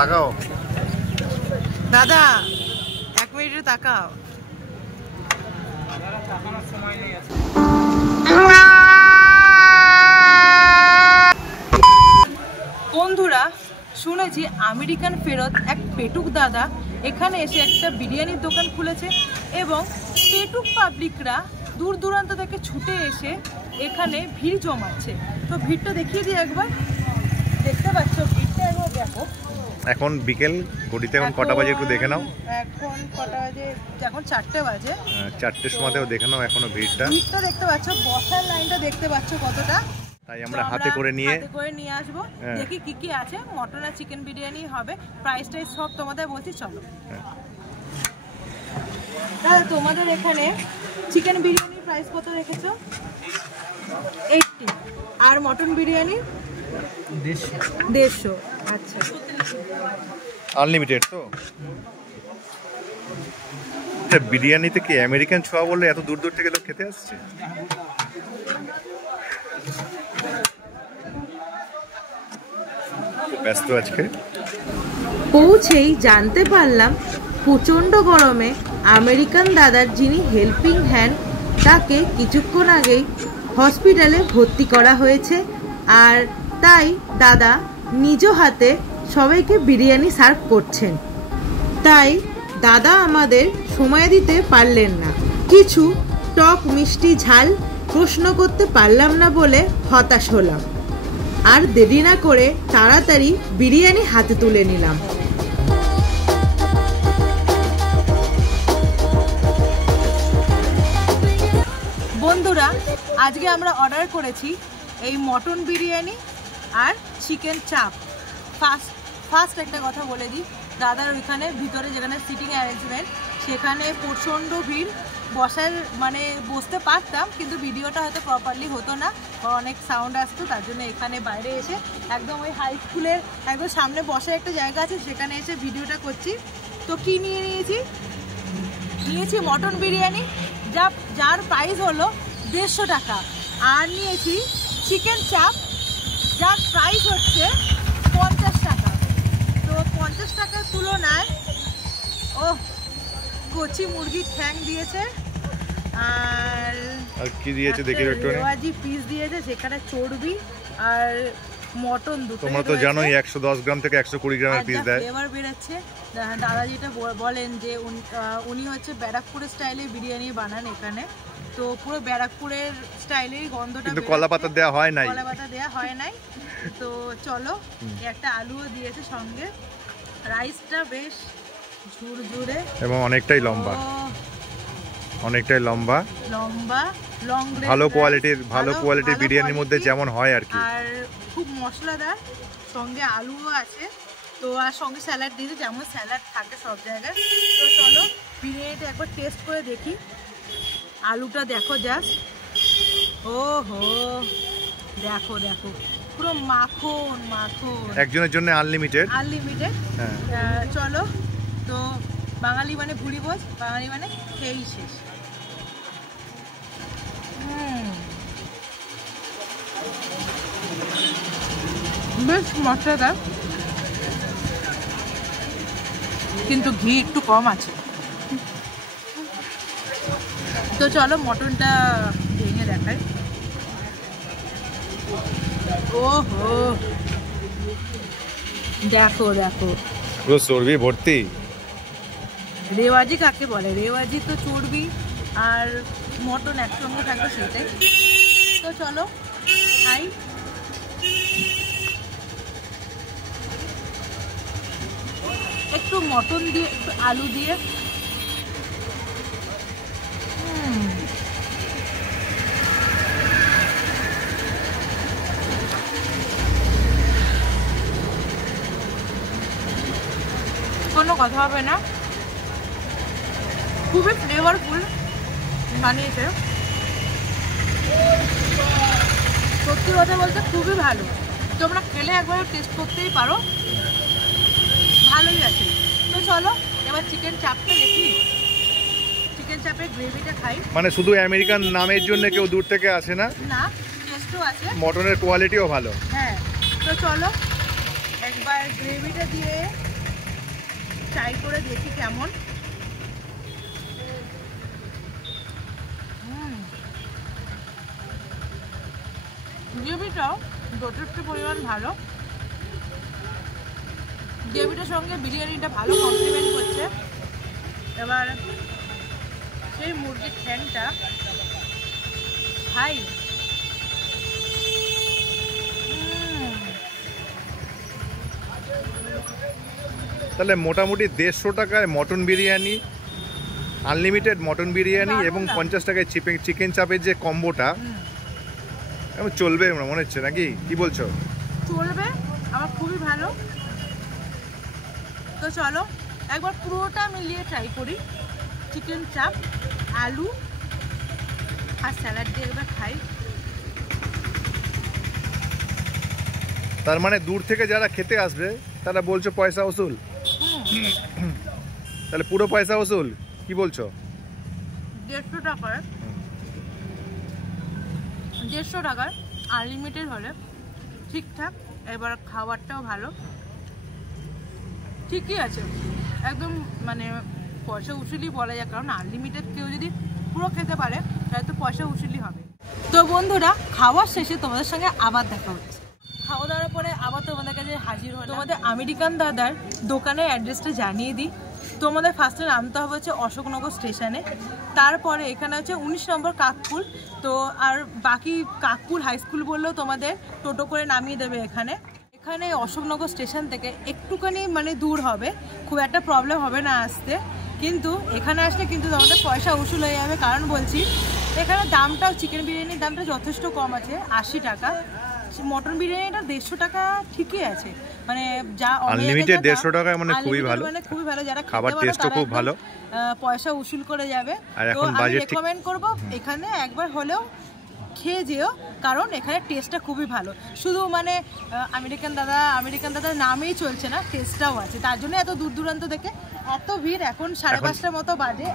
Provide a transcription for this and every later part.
তাকাও দাদা, 1 মিনিটে তাকাও। বন্ধুরা, শুনেছি আমেরিকান ফেরত এক পেটুক দাদা এখানে এসে একটা বিরিয়ানির দোকান খুলেছে এবং পেটুক পাবলিকরা দূর দূরান্ত থেকে ছুটে এসে এখানে ভিড় জমাচ্ছে। তো ভিড়টা দেখিয়ে দিই একবার। দেখতে পাচ্ছ ভিড়টা, একবার দেখো। এখন বিকেল ঘড়িতে এখন কটা বাজে একটু দেখে নাও। এখন কটা বাজে? এখন 4টে বাজে। 4টের সময়তেও দেখে নাও এখনো ভিড়টা দেখতে পাচ্ছ, বসার লাইনটা দেখতে পাচ্ছ কতটা। তাই আমরা হাতে করে নিয়ে আসবো, দেখি কি কি আছে। মটন আর চিকেন বিরিয়ানি হবে, প্রাইস টাইস সব তোমাদের বলছি, চলো। তাহলে তোমাদের এখানে চিকেন বিরিয়ানির প্রাইস কত রেখেছো? 80। আর মটন বিরিয়ানি 150। আচ্ছা, আনলিমিটেড তো। বিরিয়ানিতে কি আমেরিকান ছোঁয়া বললে এত দূর দূর থেকে লোক খেতে আসছে? ব্যস্ত আজকে। পৌঁছেই জানতে পারলাম প্রচণ্ড গরমে আমেরিকান দাদার যিনি হেল্পিং হ্যান্ড, তাকে কিছুক্ষণ আগেই হসপিটালে ভর্তি করা হয়েছে। আর তাই দাদা নিজ হাতে সবাইকে বিরিয়ানি সার্ভ করছেন। তাই দাদা আমাদের সময় দিতে পারলেন না। কিছু টক মিষ্টি ঝাল প্রশ্ন করতে পারলাম না বলে হতাশ হলাম। আর দেরি না করে তাড়াতাড়ি বিরিয়ানি হাতে তুলে নিলাম। বন্ধুরা, আজকে আমরা অর্ডার করেছি এই মটন বিরিয়ানি আর চিকেন চাপ। ফার্স্ট একটা কথা বলে দিই, দাদার ওইখানে ভিতরে যেখানে সিটিং অ্যারেঞ্জমেন্ট, সেখানে প্রচণ্ড ভিড়। বসতে পারতাম, কিন্তু ভিডিওটা হয়তো প্রপারলি হতো না, অনেক সাউন্ড আসতো। তার জন্য এখানে বাইরে এসে একদম ওই হাই স্কুলের একদম সামনে বসার একটা জায়গা আছে, সেখানে এসে ভিডিওটা করছি। তো কি নিয়েছি মটন বিরিয়ানি, যার প্রাইস হলো 150 টাকা। আর নিয়েছি চিকেন চাপ, যার প্রাইস হচ্ছে 50 টাকা। তো 50 টাকার তুলনায় কচি মুরগির ঠ্যাং দিয়েছে, আর কি দিয়েছে দেখি একটু। রেওয়াজি পিস দিয়েছে, যেখানে চর্বি আর মটন দুটো। তোমরা তো জানোই 110 গ্রাম থেকে 120 গ্রামের পিস দেয়। ফ্লেভার বেরোচ্ছে। দাদা যেটা বলেন যে উনি হচ্ছে ব্যারাকপুরের স্টাইলে বিরিয়ানি বানান এখানে। তো পুরো ব্যারাকপুরের স্টাইলেই গন্ধটা, কিন্তু কলা পাতা দেওয়া হয় নাই। তো চলো, একটা আলুও দিয়েছে সঙ্গে। রাইসটা বেশ ঝুরঝুরে এবং অনেকটাই লম্বা, ভালো কোয়ালিটির বিরিয়ানির মধ্যে যেমন হয় আর কি। আর খুব মশলাদার, সঙ্গে আলুও আছে। তো আর সঙ্গে স্যালাড দিয়েছে, যেমন স্যালাড থাকে সব জায়গায়। তো চলো বিরিয়ানিটা একবার টেস্ট করে দেখি। আলুটা দেখো জাস্ট, দেখো পুরো মাখন। একজনের জন্য আনলিমিটেড। চলো, তো বাঙালি মানে ভুড়ি ভোজ, বাঙালি মানে খেয়েই শেষ। বেশ মশলাদার, কিন্তু ঘি একটু কম আছে। তো চলো মটনটা ভেঙে দেখাই। দেখো পুরো চর্বি ভর্তি। রেওয়াজি কাকে বলে? রেওয়াজি তো চর্বি আর মটন একসঙ্গে থাকবে, সেটাই। তো চলো খাই। একটু মটন দিয়ে, একটু আলু দিয়ে। কোনো কথা হবে না, খুবই ফ্লেভারফুল বানিয়েছে। সত্যি কথা বলতে খুবই ভালো। তোমরা খেলে একবার টেস্ট করতেই পারো, ভালোই আছে। তো চলো এবার চিকেন চাপটা দেখি, চিকেন চাপের গ্রেভিটা খাই। মানে শুধু আমেরিকান নামের জন্য কেউ দূর থেকে আসে না, টেস্টও আছে, মটনের কোয়ালিটিও ভালো। হ্যাঁ, তো চলো একবার গ্রেভিটা দিয়ে ট্রাই করে দেখি কেমন। গ্রেভিটাও যথেষ্ট পরিমাণ ভালো, গ্রেভিটার সঙ্গে বিরিয়ানিটা ভালো কমপ্লিমেন্ট করছে। এবার সেই মুরগির ঠ্যাংটা খাই। তাহলে মোটামুটি 150 টাকায় mutton biryani, unlimited mutton biryani এবং 50 টাকায় চিকেন চাপের যে কম্বোটা চলবে মনে হচ্ছে, নাকি কি বলছো? চলবে, আমার খুবই ভালো। তো চলো একবার পুরোটা মিলিয়ে ট্রাই করি। চিকেন চাপ, আলু আর স্যালাড দিয়ে একবার খাই। তার মানে দূর থেকে যারা খেতে আসবে তারা বলছো পয়সা উসুল, তাহলে পুরো পয়সা উসুল কি বলছো? 150 টাকায় আনলিমিটেড হলে ঠিকঠাক। এবার খাবারটাও ভালো, ঠিকই আছে একদম, মানে পয়সা উসুলই বলা যায়, কারণ আনলিমিটেড কেউ যদি পুরো খেতে পারে তাহলে তো পয়সা উসুলই হবে। তো বন্ধুরা, খাওয়ার শেষে তোমাদের সঙ্গে আবার দেখা হচ্ছে। খাওয়া দাওয়ার পরে আবার তোমাদের কাছে হাজির হলাম। তোমাদের আমেরিকান দাদার দোকানের অ্যাড্রেসটা জানিয়ে দিই। তোমাদের ফার্স্টে নামতে হবে হচ্ছে অশোকনগর স্টেশনে, তারপরে এখানে হচ্ছে 19 নম্বর কাকপুর। তো আর বাকি কাকপুর হাই স্কুল বললেও তোমাদের টোটো করে নামিয়ে দেবে এখানে। এখানে অশোকনগর স্টেশন থেকে একটুখানি মানে দূর হবে, খুব একটা প্রবলেম হবে না আসতে, কিন্তু এখানে আসলে কিন্তু তোমাদের পয়সা উসুল হয়ে যাবে। কারণ বলছি, এখানে দামটাও চিকেন বিরিয়ানির দামটা যথেষ্ট কম আছে, 80 টাকা। মটন বিরিয়ানিটা 150 টাকা ঠিকই আছে, মানে যা আনলিমিটেড 150 টাকা মানে খুবই ভালো, মানে খুবই ভালো। যারা খাবার টেস্টও খুব ভালো, পয়সা উসুল করে যাবে। তো আমি রেকমেন্ড করব এখানে একবার হলেও খেয়ে যেও, কারণ এখানে টেস্টটা খুবই ভালো। শুধু মানে আমেরিকান দাদার নামেই চলছে না, টেস্টটাও আছে, তার জন্য এত দূর দূরান্ত থেকে এত ভিড়। এখন 5:30টার মতো বাজে,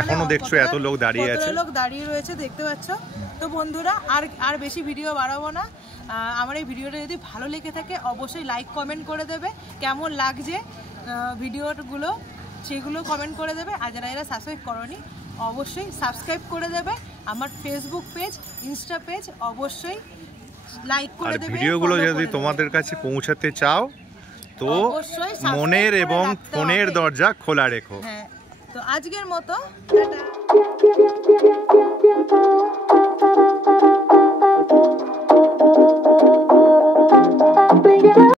এখনো দেখছো এত লোক দাঁড়িয়ে আছে, লোক দাঁড়িয়ে রয়েছে, দেখতে পাচ্ছ। তো বন্ধুরা, আর বেশি ভিডিও বাড়াবো না। আমার এই ভিডিওটা যদি ভালো লেগে থাকে অবশ্যই লাইক কমেন্ট করে দেবে, কেমন লাগছে ভিডিওগুলো সেগুলো কমেন্ট করে দেবে। আর যারা সাবস্ক্রাইব করোনি অবশ্যই সাবস্ক্রাইব করে দেবে। আমার ফেসবুক পেজ, ইনস্টা পেজ অবশ্যই লাইক করে দেবে। ভিডিওগুলো যদি তোমাদের কাছে পৌঁছাতে চাও তো মনের এবং ফোনের দরজা খোলা রেখো। হ্যাঁ, তো আজকের মতো টাটা।